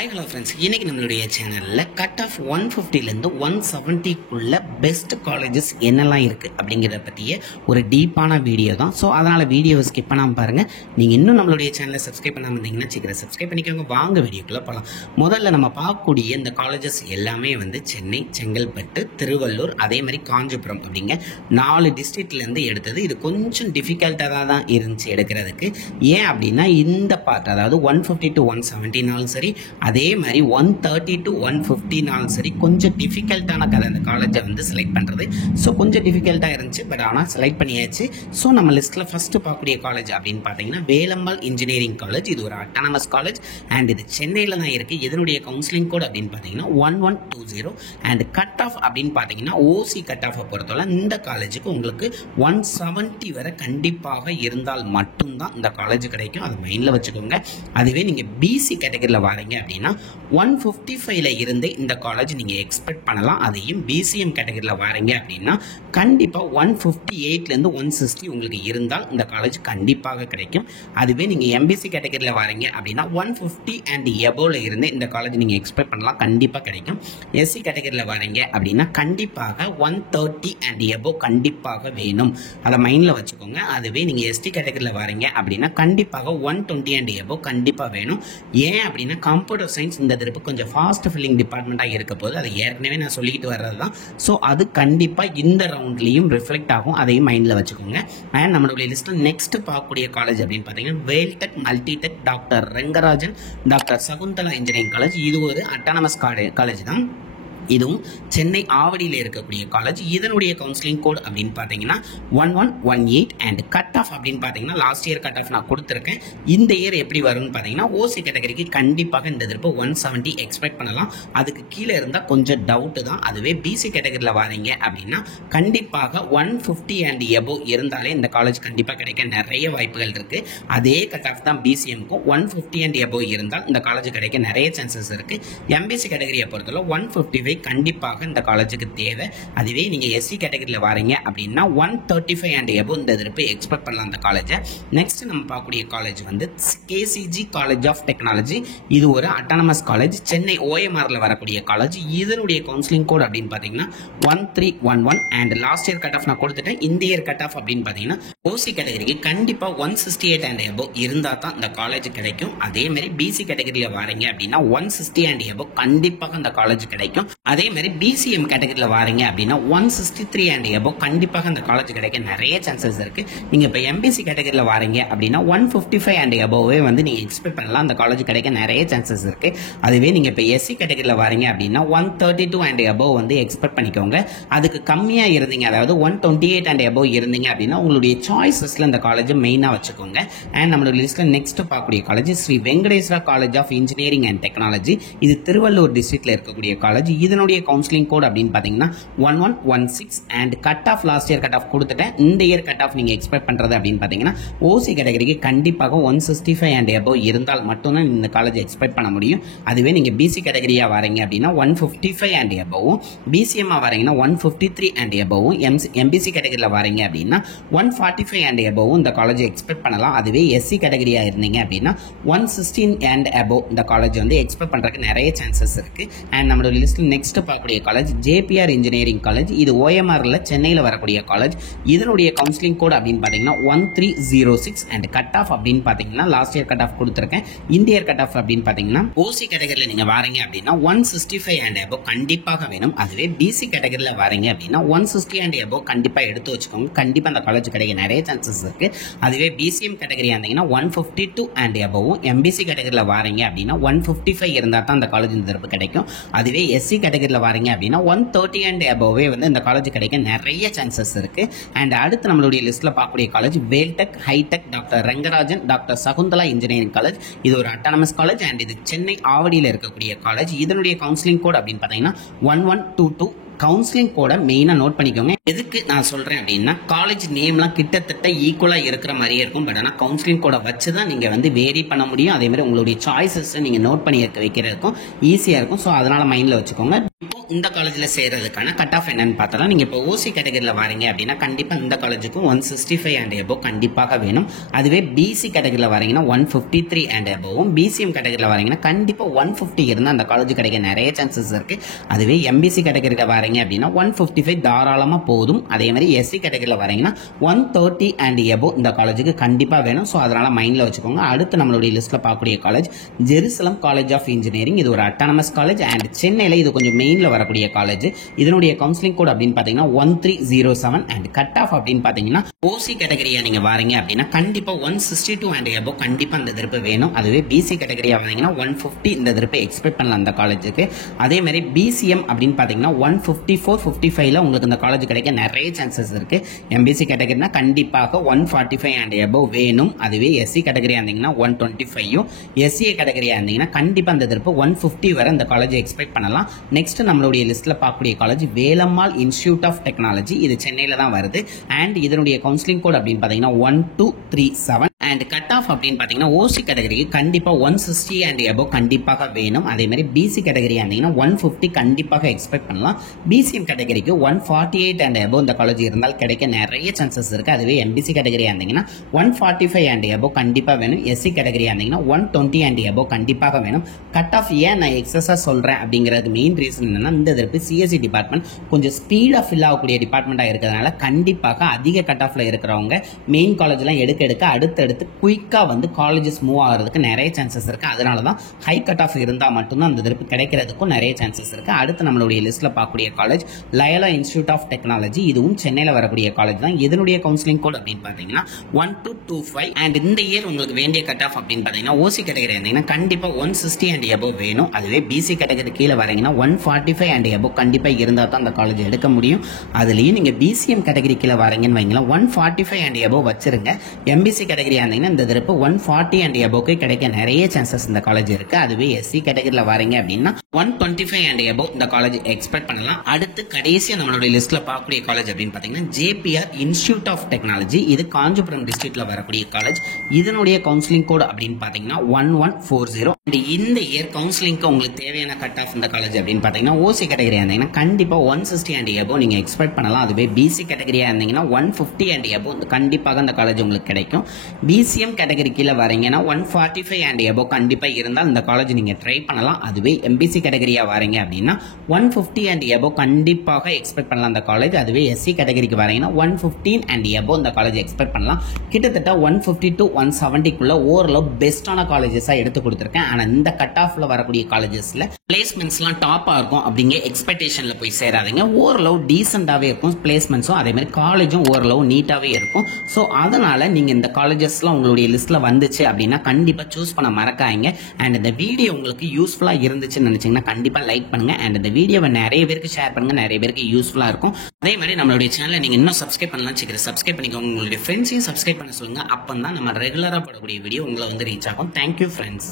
Hi hello friends, இன்னைக்கு நம்மளுடைய சேனல்ல கட் ஆஃப் 150 ல இருந்து 170 குள்ள பெஸ்ட் காலேजेस என்னெல்லாம் இருக்கு அப்படிங்கறத பத்தியே ஒரு டீப்பான வீடியோ தான். சோ அதனால வீடியோவை ஸ்கிப் பண்ணாம பாருங்க. நீங்க இன்னும் நம்மளுடைய சேனலை சப்ஸ்கிரைப் பண்ணாம இருந்தீங்கன்னா சீக்கிரம் சப்ஸ்கிரைப் பண்ணிக்கோங்க. வாங்க வீடியோக்குள்ள போலாம். முதல்ல நம்ம பார்க்கக்கூடிய இந்த காலேजेस எல்லாமே வந்து சென்னை, செங்கல்பட்டு, திருவள்ளூர், அதே மாதிரி காஞ்சிபுரம் அப்படிங்க 4 டிஸ்ட்ரிக்ட்ல இருந்து எடுத்தது. இது கொஞ்சம் டிஃபிகல்ட்டா தான் இருந்துச்சு எடுக்கிறதுக்கு. ஏன் அப்படின்னா இந்த பார்ட் அதாவது 150 to 170 நாலும் சரி, அதே மாதிரி 130 to 150 நாலும் சரி கொஞ்சம் டிஃபிகல்ட்டான கதை அந்த காலேஜை வந்து செலக்ட் பண்ணுறது. ஸோ கொஞ்சம் டிஃபிகல்ட்டாக இருந்துச்சு, பட் ஆனால் செலக்ட் பண்ணியாச்சு. ஸோ நம்ம லிஸ்ட்டில் ஃபஸ்ட்டு பார்க்கக்கூடிய காலேஜ் அப்படின்னு பார்த்தீங்கன்னா வேலம்மாள் இன்ஜினியரிங் காலேஜ். இது ஒரு அட்டானமஸ் காலேஜ் அண்ட் இது சென்னையில் தான் இருக்குது. இதனுடைய கவுன்சிலிங் கோட் அப்படின்னு பார்த்தீங்கன்னா 1120 அண்ட் கட் ஆஃப் அப்படின்னு பார்த்தீங்கன்னா ஓசி கட் ஆஃபை பொறுத்தவரை இந்த காலேஜுக்கு உங்களுக்கு 170 வரை கண்டிப்பாக இருந்தால் மட்டும்தான் இந்த காலேஜ் கிடைக்கும். அது மைண்டில் வச்சுக்கோங்க. அதுவே நீங்கள் பிசி கேட்டகரியில் வரீங்க அப்படின்னா 155ல இருந்து இந்த காலேஜ் நீங்க எக்ஸ்பெக்ட் பண்ணலாம். அதையும் பிசிஎம் கேட்டகரியில் வரீங்க அப்படின்னா கண்டிப்பா 158ல இருந்து 160 உங்களுக்கு இருந்தால் இந்த காலேஜ் கண்டிப்பாக கிடைக்கும். அதுவே நீங்க எம்பிசி கேட்டகரியில் வரீங்க அப்படின்னா 150 அண்ட் எபோல இருந்து இந்த காலேஜ் நீங்க எக்ஸ்பெக்ட் பண்ணலாம், கண்டிப்பா கிடைக்கும். எஸ்சி கேட்டகரியில் வரீங்க அப்படின்னா கண்டிப்பாக 130 அண்ட் எபோ கண்டிப்பாக வேணும். அதை மைண்ட்ல வச்சுக்கோங்க. அதுவே நீங்க எஸ்டி கேட்டகரியில் வரீங்க அப்படின்னா கண்டிப்பாக 120 அண்ட் எபோ கண்டிப்பா வேணும். ஏன் அப்படின்னா கம்ப்யூட்டர் சயின்ஸ் இந்த திருப்பு கொஞ்சம் ஃபாஸ்ட் ஃபில்லிங் டிபார்ட்மெண்ட்டாக இருக்க போது அது ஏற்கனவே நான் சொல்லிக்கிட்டு வர்றது தான். ஸோ அது கண்டிப்பாக இந்த ரவுண்ட்லேயும் ரிஃப்ளெக்ட் ஆகும். அதையும் மைண்டில் வச்சுக்கோங்க. அண்ட் நம்மளுடைய லிஸ்ட்டில் நெக்ஸ்ட் பார்க்கக்கூடிய காலேஜ் அப்படின்னு பார்த்தீங்கன்னா Vel Tech multi tech doctor Rangarajan doctor Sakunthala engineering college. இது ஒரு அட்டானமஸ் காலேஜ் தான். இதுவும் சென்னை ஆவடியில் இருக்கக்கூடிய காலேஜ். இதனுடைய கவுன்சிலிங் கோட் அப்படின்னு பார்த்தீங்கன்னா 1118 அண்ட் கட் ஆஃப் அப்படின்னு பார்த்தீங்கன்னா லாஸ்ட் இயர் கட் ஆஃப் நான் கொடுத்துருக்கேன். இந்த இயர் எப்படி வரும்னு பார்த்தீங்கன்னா ஓசி கேட்டகரிக்கு கண்டிப்பாக இந்த திருப்ப 170 எக்ஸ்பெக்ட் பண்ணலாம். அதுக்கு கீழே இருந்தால் கொஞ்சம் டவுட்டு தான். அதுவே பிசி கேட்டகரியில் வரீங்க அப்படின்னா கண்டிப்பாக 150 அண்ட் எபோ இருந்தாலே இந்த காலேஜ் கண்டிப்பாக கிடைக்க நிறைய வாய்ப்புகள் இருக்கு. அதே கட் ஆஃப் தான் பிசிஎம்க்கும் 150 அண்ட் எபோ இருந்தால் இந்த காலேஜ் கிடைக்க நிறைய சான்சஸ் இருக்கு. எம்பிசி கேட்டகரியை பொறுத்தவரை 155 கண்டிப்பாக இந்த காலேஜுக்கு தேவை. அதுவே நீங்க எஸ்சி கேட்டகரியில் வரீங்க அப்படின்னா 135 அண்ட் எபோ இந்த திருப்பி எக்ஸ்பெக்ட் பண்ணலாம் அந்த காலேஜை. நெக்ஸ்ட் நம்ம பார்க்கக்கூடிய காலேஜ் வந்து கேசிஜி காலேஜ் ஆஃப் டெக்னாலஜி. இது ஒரு அட்டானமஸ் காலேஜ், சென்னை ஓஎம்ஆர்ல வரக்கூடிய காலேஜ். இதனுடைய கவுன்சிலிங் கோட் அப்படின்னு பார்த்தீங்கன்னா 1311 and last year cut off நான் கொடுத்துட்டேன். இந்த இயர் கட் ஆஃப் அப்படின்னு பார்த்தீங்கன்னா ஓசி கேட்டகரிக்கு கண்டிப்பா 168 அண்ட் எபோ இருந்தா தான் இந்த காலேஜ் கிடைக்கும். அதே மாதிரி பிசி கேட்டகரியில் வரீங்க அப்படின்னா 160 அண்ட் எபோ கண்டிப்பாக இந்த காலேஜ் கிடைக்கும். அதே மாதிரி பிசிஎம் கேட்டகரியில் வரீங்க அப்படின்னா 163 அண்ட் எபோ கண்டிப்பாக அந்த காலேஜ் கிடைக்க நிறைய சான்சஸ் இருக்கு. நீங்க இப்போ எம்பிசி கேட்டகரியில் வரீங்க அப்படின்னா 155 அண்ட் எபோவே வந்து நீங்க எக்ஸ்பெக்ட் பண்ணலாம், அந்த காலேஜ் கிடைக்க நிறைய சான்சஸ் இருக்கு. அதுவே நீங்க இப்போ எஸ்சி கேட்டகரியில் வரீங்க அப்படின்னா 132 அண்ட் எபோ வந்து எக்ஸ்பெக்ட் பண்ணிக்கோங்க. அதுக்கு கம்மியா இருந்தீங்க, அதாவது 128 அண்ட் எபோ இருந்தீங்க அப்படின்னா உங்களுடைய சாய்ஸஸ்ல இந்த காலேஜ் மெயினா வச்சுக்கோங்க. அண்ட் நம்மளோட லிஸ்ட்ல நெக்ஸ்ட் பார்க்கக்கூடிய college Sri Venkateswara college of engineering and technology. இது திருவள்ளூர் டிஸ்ட்ரிக்ட்ல இருக்கக்கூடிய காலேஜ். இதனுடைய கவுன்சிலிங் கோட் அப்படின்னு பாத்தீங்கன்னா 1116 and cut off last year cut off கொடுத்துட்டேன். இந்த இயர் கட் ஆஃப் நீங்க எக்ஸ்பெக்ட் பண்றது அப்படின்னு பாத்தீங்கன்னா ஓசி கேட்டகரிக்கு கண்டிப்பாக 165 அண்ட் எபோ இருந்தால் மட்டும்தான் இந்த காலேஜ் எக்ஸ்பெக்ட் பண்ண முடியும். அதுவே நீங்க பிசி கேட்டகரியா வரீங்க அப்படின்னா 155 அண்ட் எபோவும், பிசிஎம் வரீங்கன்னா 153 அண்ட் எபோவும், எம்பிசி கேட்டகரியில் வரீங்க அப்படின்னா 145 அண்ட் எபோவும் இந்த காலேஜ் எக்ஸ்பெக்ட் பண்ணலாம். அதுவே எஸ்சி கேட்டகரியா இருந்தீங்க அப்படின்னா 116 அண்ட் எபோ இந்த காலேஜ் வந்து எக்ஸ்பெக்ட் பண்றதுக்கு நிறைய சான்சஸ் இருக்கு. அண்ட் நம்மளோட லிஸ்ட்ல நெக்ஸ்ட் பார்க்கக்கூடிய காலேஜ் ஜேபிஆர் இன்ஜினியரிங் காலேஜ். இது ஓஎம்ஆர்ல சென்னையில் வரக்கூடிய காலேஜ். இதனுடைய கவுன்சிலிங் கோட் அப்படின்னு பார்த்தீங்கன்னா 1306 அண்ட் கட் ஆஃப் அப்படின்னு பார்த்தீங்கன்னா லாஸ்ட் இயர் கட் ஆஃப் கொடுத்துருக்கேன். இந்த இயர் கட் ஆஃப் அப்படின்னு பார்த்தீங்கன்னா ஓசி கேட்டகரியில் நீங்க வரீங்க அப்படின்னா 165 அண்ட் எபோ கண்டிப்பாக வேணும். அதுவே பிசி கேட்டகரியில் வரீங்க அப்படின்னா 160 அண்ட் எபோ கண்டிப்பா எடுத்து வச்சுக்கோங்க. கண்டிப்பா அந்த காலேஜ் கிடைக்க நிறைய சான்சஸ் இருக்கு. அதுவே பிசிஎம் கேட்டகரியா இருந்தீங்கன்னா 152 அண்ட் எபோவும், எம்பிசி கேட்டகரியில் வரீங்க அப்படின்னா 155 இருந்தால் தான் அந்த காலேஜ் இந்த தரப்பு கிடைக்கும். அதுவே எஸ்சி கேட்டகரியில் வரீங்க அப்படின்னா 130 அண்ட் எபோவே வந்து இந்த காலேஜ் கிடைக்க நிறைய சான்சஸ் இருக்கு. அண்ட் அடுத்து நம்மளுடைய லிஸ்ட்ல பார்க்கக்கூடிய college Vel Tech high tech doctor Rangarajan doctor Sakunthala engineering college. இது ஒரு அட்டானமஸ் காலேஜ் அண்ட் இது சென்னை ஆவடியில் இருக்கக்கூடிய காலேஜ். இதனுடைய கவுன்சிலிங் கோட் அப்படின்னு பார்த்தீங்கன்னா 1122. கவுன்சிலிங் கோட மெயினா நோட் பண்ணிக்கோங்க. எதுக்கு நான் சொல்றேன் அப்படின்னா காலேஜ் நேம்லாம் கிட்டத்தட்ட ஈக்குவலா இருக்கிற மாதிரியே இருக்கும். பட் ஆனால் கவுன்சிலிங் கோட வச்சு தான் நீங்க வந்து வேரி பண்ண முடியும். அதே மாதிரி உங்களுடைய சாய்ஸஸ் நீங்க நோட் பண்ணி வைக்கிறதுக்கும் ஈஸியா இருக்கும். ஸோ அதனால மைண்ட்ல வச்சுக்கோங்க. இப்போ இந்த காலேஜில் சேர்றதுக்கான கட் ஆஃப் என்னன்னு பார்த்தா நீங்கள் இப்போ ஓசி கேட்டகரியில் வரீங்க அப்படின்னா கண்டிப்பாக இந்த காலேஜுக்கும் 165 அண்ட் எபோவ் கண்டிப்பாக வேணும். அதுவே பிசி கேட்டகரியில் வரீங்கன்னா 153 அண்ட் எபோவும், பிசிஎம் கேட்டகரியில் வரீங்கன்னா கண்டிப்பாக 150 இருந்தால் அந்த காலேஜ் கிடைக்க நிறைய சான்சஸ் இருக்குது. அதுவே எம்பிசி கேட்டகரியில் வரீங்க அப்படின்னா 155 தாராளமாக போதும். அதே மாதிரி எஸ்சி கேட்டகரியில் வரீங்கன்னா 130 அண்ட் எபோவ் இந்த காலேஜுக்கு கண்டிப்பாக வேணும். ஸோ அதனால் மைண்டில் வச்சுக்கோங்க. அடுத்து நம்மளுடைய லிஸ்ட்டில் பார்க்கக்கூடிய college Jerusalem college of engineering. இது ஒரு அட்டானமஸ் காலேஜ் அண்ட் சென்னையில் இது கொஞ்சம் மெயினில் வரக்கூடிய காலேஜ். இதனுடைய கவுன்சிலிங் கோட் அப்படின்னு பார்த்தீங்கன்னா 1307 அண்ட் கட் ஆஃப் அப்படின்னு பார்த்தீங்கன்னா ஓசி கேட்டகரியா நீங்கள் வரீங்க அப்படின்னா கண்டிப்பாக 162 அண்ட் எபோவ் கண்டிப்பாக இந்த திருப்பு வேணும். அதுவே பிசி கேட்டகரியா வரீங்கன்னா 150 இந்த திருப்பை எக்ஸ்பெக்ட் பண்ணலாம் அந்த காலேஜுக்கு. அதே மாதிரி பிசிஎம் அப்படின்னு பார்த்தீங்கன்னா 154 55ல உங்களுக்கு இந்த காலேஜ் கிடைக்க நிறைய சான்சஸ் இருக்கு. எம்பிசி கேட்டகரினா கண்டிப்பாக 145 அண்ட் எபோவ் வேணும். அதுவே எஸ்சி கேட்டகரியா இருந்தீங்கன்னா 125, எஸ்சிஏ கேட்டகரியா இருந்தீங்கன்னா கண்டிப்பாக அந்த திருப்பு 150 வரை இந்த காலேஜ் எக்ஸ்பெக்ட் பண்ணலாம். நெக்ஸ்ட் நம்மளுடைய லிஸ்ட்ல பார்க்கக்கூடிய college Velammal institute of technology. இது சென்னையில தான் வருது அண்ட் இதனுடைய கவுன்சிலிங் கோட் அப்படின்னு பார்த்தீங்கன்னா 1237 அண்ட் கட் ஆஃப் அப்படின்னு பார்த்தீங்கன்னா ஓசி கேட்டகரிக்கு கண்டிப்பாக 160 அண்ட் எபோவ் கண்டிப்பாக வேணும். அதே மாதிரி பிசி கேட்டகரி இருந்தீங்கன்னா 150 கண்டிப்பாக எக்ஸ்பெக்ட் பண்ணலாம். பிசிஎம் கேட்டகரிக்கு 148 அண்ட் எபோவ் இந்த காலேஜ் இருந்தால் கிடைக்க நிறைய சான்சஸ் இருக்கு. அதுவே எம்பிசி கேட்டகரி இருந்தீங்கன்னா 145 அண்ட் எபோவ் கண்டிப்பாக வேணும். எஸ்சி கேட்டகரி இருந்தீங்கன்னா 120 அண்ட் எபோவ் கண்டிப்பாக வேணும். கட் ஆஃப் ஏன் நான் எக்ஸஸா சொல்றேன் அப்படிங்கிறது மெயின் ரீசன் என்னன்னா இந்த தடவை சிஎஸ்சி டிபார்ட்மெண்ட் கொஞ்சம் ஸ்பீடா ஃபில் ஆகக்கூடிய டிபார்ட்மெண்டா இருக்கிறதுனால கண்டிப்பாக அதிக கட் ஆஃப்ல இருக்கிறவங்க மெயின் காலேஜ்லாம் எடுக்க அடுத்தடுத்து குயிக்கா வந்து காலேஜஸ் மூவ் ஆகிறதுக்கு நிறைய சான்சஸ் இருக்கு. அதனால தான் ஹை கட் ஆஃப் இருந்தால் மட்டும்தான் அந்த திருப்பு கிடைக்கிறதுக்கும் நிறைய சான்சஸ் இருக்கு. அடுத்து நம்மளுடைய லிஸ்ட்ல பார்க்கக்கூடிய college Loyola institute of technology. இதுவும் சென்னையில் வரக்கூடிய காலேஜ் தான். இதனுடைய கவுன்சிலிங் கோட் அப்படின்னு பார்த்தீங்கன்னா 1225 அண்ட் இந்த இயர் உங்களுக்கு வேண்டிய கட் ஆஃப் அப்படின்னு பார்த்தீங்கன்னா ஓசி கேட்டகரி இருந்தீங்கன்னா கண்டிப்பாக 160 அண்ட் எபோவ் வேணும். அதுவே பிசி கேட்டகரி கீழே வரீங்கன்னா 145 அண்ட் எபோவ் கண்டிப்பாக இருந்தால் தான் அந்த காலேஜ் எடுக்க முடியும். அதுலேயும் நீங்கள் பிசிஎம் கேட்டகரி கீழே வரீங்கன்னு வைங்களா 145 அண்ட் எபோவ் வச்சிருங்க. எம்பிசி கேட்டகரி இருந்தீங்கன்னா இந்த திருப்பு 140 அண்ட் எபோவ்க்கு கிடைக்க நிறைய சான்சஸ் இந்த காலேஜ் இருக்கு. அதுவே எஸ்சி கேட்டகரியில் வரீங்க அப்படின்னா 125 அண்ட் எபோவ் இந்த காலேஜ் எக்ஸ்பெக்ட் பண்ணலாம். அடுத்து கடைசியா நம்மளுடைய லிஸ்ட்ல பார்க்கக்கூடிய காலேஜ் அப்படின்னு பார்த்தீங்கன்னா ஜேபிஆர் இன்ஸ்டிடியூட் ஆஃப் டெக்னாலஜி. இது காஞ்சிபுரம் டிஸ்ட்ரிக்ட்ல வரக்கூடிய காலேஜ். இதனுடைய கவுன்சிலிங் கோட் அப்படின்னு பார்த்தீங்கன்னா 1140 அண்ட் இந்த இயர் கவுன்சிலிங்க்கு உங்களுக்கு தேவையான கட் ஆஃப் இந்த காலேஜ் அப்படின்னு பார்த்தீங்கன்னா ஓசி கேட்டகரியா இருந்தீங்கன்னா கண்டிப்பாக 160 அண்ட் எபோவ் நீங்க எக்ஸ்பெக்ட் பண்ணலாம். அதுவே பிசி கேட்டகரியா இருந்தீங்கன்னா 150 அண்ட் எபோவ் கண்டிப்பாக அந்த காலேஜ் உங்களுக்கு கிடைக்கும். பிசிஎம் கேட்டகரி கீழே வரீங்கன்னா 145 அண்ட் எபோவ் கண்டிப்பாக இருந்தால் இந்த காலேஜ் நீங்க ட்ரை பண்ணலாம். அதுவே எம்பிசி கேட்டகரியா வரீங்க அப்படின்னா 150 அண்ட் எபோவ் கண்டிப்பாக எக்ஸ்பெக்ட் பண்ணலாம் அந்த காலேஜ். அதுவே எஸ்சி கேட்டகரிக்கு வரீங்கன்னா 115 அண்ட் எபோவ் இந்த காலேஜ் எக்ஸ்பெக்ட் பண்ணலாம். கிட்டத்தட்ட 150 to 170க்குள்ள ஓரளவு பெஸ்டான காலேஜஸா எடுத்து கொடுத்துருக்கேன். ஆனா இந்த கட் ஆஃப்ல வரக்கூடிய காலேஜஸ்ல பிளேஸ்மெண்ட்ஸ்லாம் டாப்பா இருக்கும் அப்படிங்க எக்ஸ்பெக்டேஷன்ல போய் சேராதீங்க. ஓரளவு டீசென்டாவே இருக்கும் பிளேஸ்மெண்ட்ஸும், அதே மாதிரி காலேஜும் ஓரளவு நீட்டாவே இருக்கும். ஸோ அதனால நீங்க இந்த காலேஜஸ்லாம் உங்களுடைய லிஸ்ட்ல வந்துச்சு அப்படின்னா கண்டிப்பா சூஸ் பண்ண மறக்காதீங்க. அண்ட் இந்த வீடியோ உங்களுக்கு யூஸ்ஃபுல்லா இருந்துச்சுன்னு நினைச்சீங்கன்னா கண்டிப்பா லைக் பண்ணுங்க அண்ட் இந்த வீடியோவை நிறைய பேருக்கு ஷேர் பண்ணுங்க. நிறைய பேருக்கு யூஸ்ஃபுல்லா இருக்கும். அதே மாதிரி நம்மளுடைய சேனலை நீங்க இன்னும் சப்ஸ்கிரைப் பண்ணலாம் சப்ஸ்கிரைப் பண்ணிக்கோங்க. உங்களுடைய ஃப்ரெண்ட்ஸையும் சப்ஸ்கிரைப் பண்ண சொல்லுங்க. அப்பதான் நம்ம ரெகுலரா போடக்கூடிய வீடியோ உங்களை வந்து ரீச் ஆகும். Thank you friends.